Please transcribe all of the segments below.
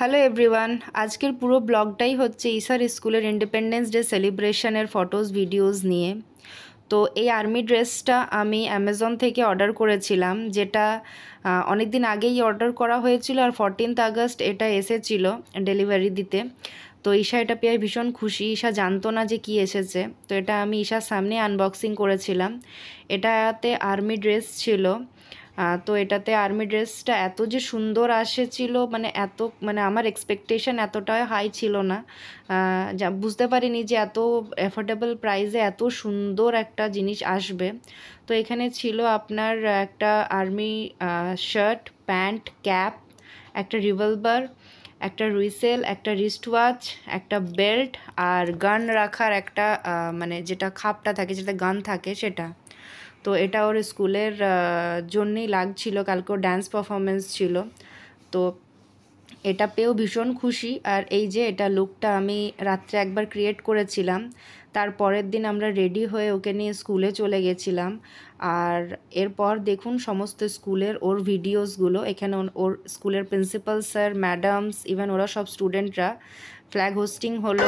Hello everyone, আজকের পুরো ব্লগটাই হচ্ছে ঈশার স্কুলের ইন্ডিপেন্ডেন্স ডে সেলিব্রেশনের ফটোস ভিডিওস নিয়ে। তো এই আর্মি ড্রেসটা আমি অ্যামাজন থেকে অর্ডার করেছিলাম, যেটা অনেক দিন আগেই অর্ডার করা হয়েছিল আর 14 আগস্ট এটা এসেছিল ডেলিভারি দিতে। তো ঈশা এটা পেয়ে ভীষণ খুশি। ঈশা জানতো না যে কি এসেছে, তো এটা আমি ঈশার সামনে আনবক্সিং করেছিলাম। এটাতে আর্মি ড্রেস ছিল। তো এটাতে আর্মি ড্রেসটা এত যে সুন্দর আসেছিল, মানে আমার এক্সপেকটেশন এতটা হাই ছিল না। যা বুঝতে পারিনি যে এত অ্যাফোর্ডেবল প্রাইসে এত সুন্দর একটা জিনিস আসবে। তো এখানে ছিল আপনার একটা আর্মি শার্ট, প্যান্ট, ক্যাপ, একটা রিভলভার, একটা হুইসেল, একটা রিস্ট ওয়াচ, একটা বেল্ট আর গান রাখার একটা মানে যেটা খাপটা থাকে, যেটা গান থাকে সেটা। তো এটা ওর স্কুলের জন্যেই লাগছিল, কালকে ওর ডান্স পারফরমেন্স ছিল। তো এটা পেয়েও ভীষণ খুশি। আর এই যে এটা লুকটা আমি রাত্রে একবার ক্রিয়েট করেছিলাম, তার পরের দিন আমরা রেডি হয়ে ওকে নিয়ে স্কুলে চলে গেছিলাম। আর এরপর দেখুন সমস্ত স্কুলের ওর ভিডিওসগুলো। এখানে ওর স্কুলের প্রিন্সিপাল স্যার, ম্যাডামস, ইভেন ওরা সব স্টুডেন্টরা ফ্ল্যাগ হোস্টিং হলো।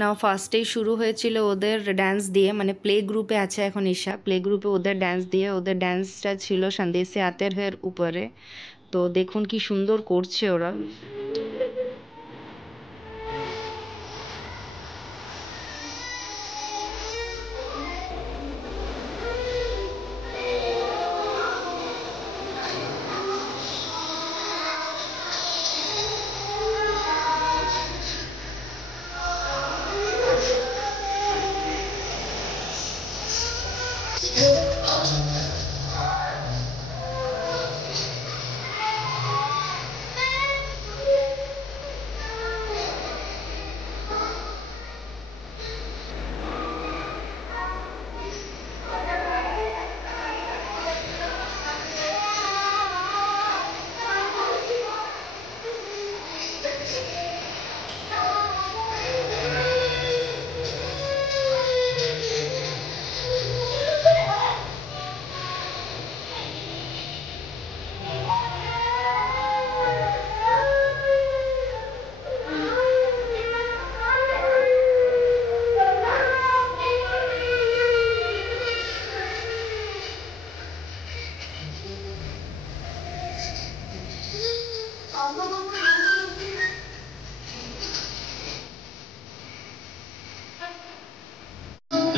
নাও ফার্স্টেই শুরু হয়েছিল ওদের ড্যান্স দিয়ে, মানে প্লে গ্রুপে আছে এখন ঈশা, প্লে গ্রুপে ওদের ড্যান্স দিয়ে। ওদের ড্যান্সটা ছিল সন্দেশে আতের উপরে। তো দেখুন কি সুন্দর করছে ওরা।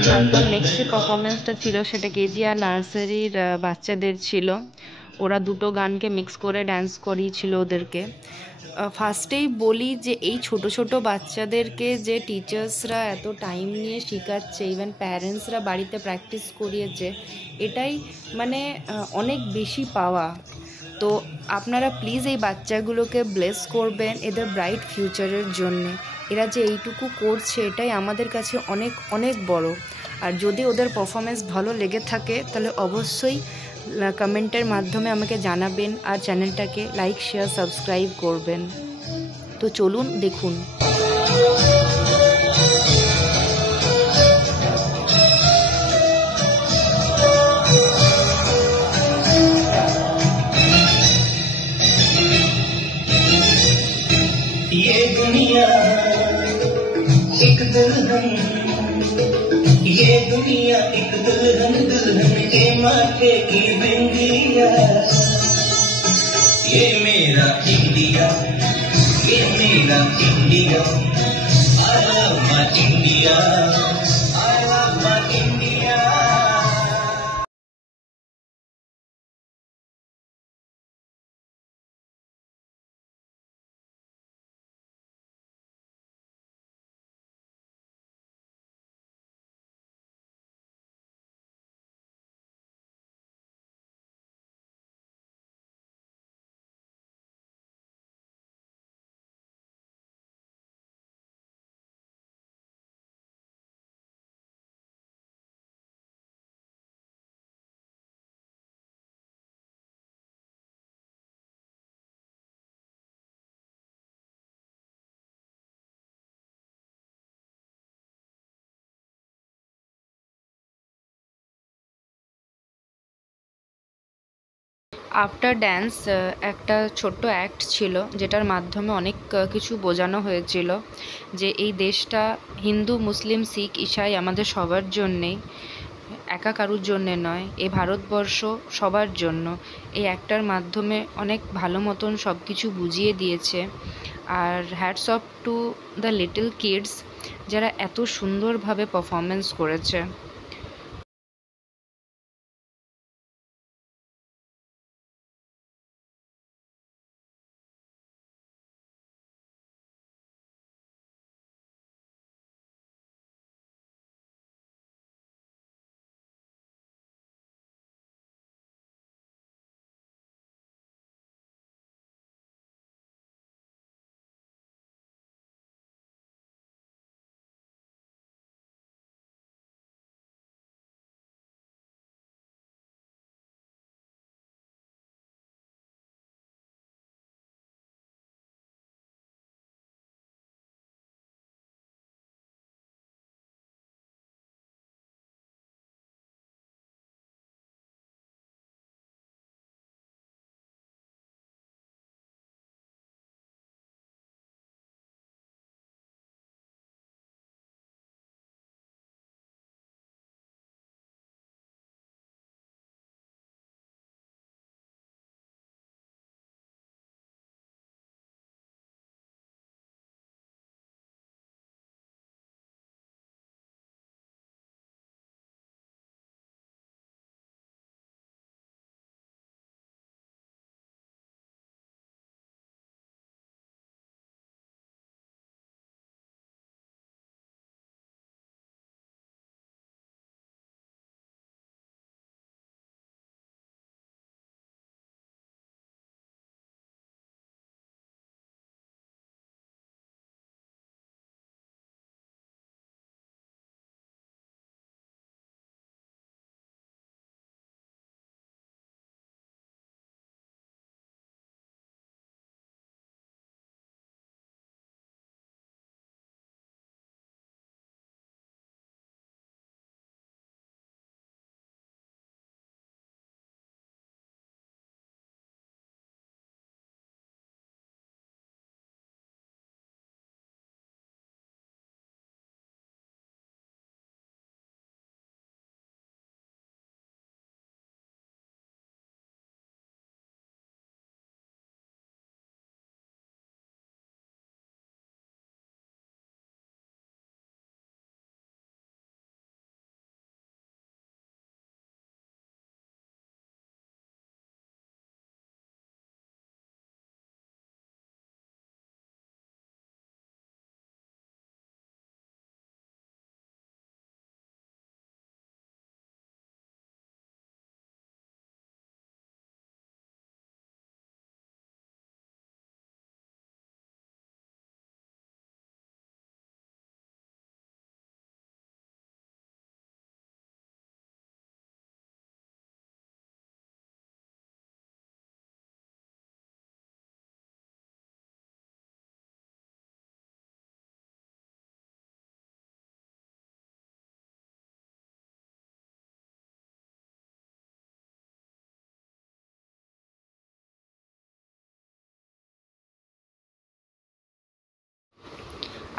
তারপর নেক্সট যে পারফরমেন্সটা ছিল সেটা কেজি আর নার্সারির বাচ্চাদের ছিল। ওরা দুটো গানকে মিক্স করে ড্যান্স করিয়েছিল ওদেরকে। ফার্স্টেই বলি যে এই ছোট ছোট বাচ্চাদেরকে যে টিচার্সরা এত টাইম নিয়ে শেখাচ্ছে, ইভেন প্যারেন্টসরা বাড়িতে প্র্যাকটিস করিয়েছে, এটাই মানে অনেক বেশি পাওয়া। তো আপনারা প্লিজ এই বাচ্চাগুলোকে ব্লেস করবেন এদের ব্রাইট ফিউচারের জন্যে। এরা যে এইটুকু করছে এটাই আমাদের কাছে অনেক অনেক বড়। আর যদি ওদের পারফরমেন্স ভালো লেগে থাকে তাহলে অবশ্যই কমেন্টের মাধ্যমে আমাকে জানাবেন, আর চ্যানেলটাকে লাইক শেয়ার সাবস্ক্রাইব করবেন। তো চলুন দেখুন। ये दुनिया एक दुल्हन, ये दुनिया एक दुल्हन, दुल्हन के माथे की बिंदिया। ये मेरा इंडिया, ये मेरा India. I love my India, I love my India। After dance একটা ছোট্ট অ্যাক্ট ছিল, যেটার মাধ্যমে অনেক কিছু বোঝানো হয়েছিল যে এই দেশটা হিন্দু, মুসলিম, শিখ, ঈসাই আমাদের সবার জন্যেই, একা কারুর জন্যে নয়। এই ভারতবর্ষ সবার জন্য। এই অ্যাক্টটার মাধ্যমে অনেক ভালো মতন সব কিছু বুঝিয়ে দিয়েছে। আর hats off to the little kids, যারা এত সুন্দরভাবে পারফরমেন্স করেছে।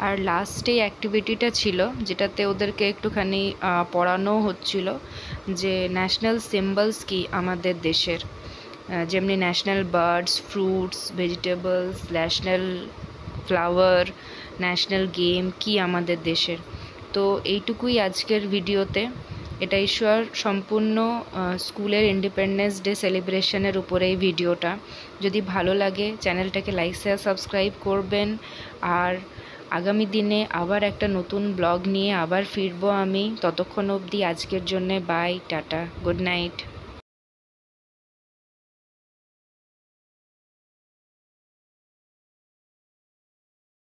আর লাস্টে অ্যাক্টিভিটিটা ছিল যেটাতে ওদেরকে একটুখানি পড়ানো হচ্ছিল যে ন্যাশনাল সিম্বলস কি আমাদের দেশের, যেমনি national birds, fruits, vegetables, national flower, national game কি আমাদের দেশের। তো এইটুকুই আজকের ভিডিওতে। এটাই সম্পূর্ণ স্কুলের ইন্ডিপেন্ডেন্স ডে সেলিব্রেশনের উপরে এই ভিডিওটা। যদি ভালো লাগে চ্যানেলটাকে লাইক শেয়ার সাবস্ক্রাইব করবেন। আর আগামী দিনে আবার একটা নতুন ব্লগ নিয়ে আবার ফিরবো আমি। ততক্ষণ অবধি আজকের জন্যে বাই, টাটা, গুড নাইট।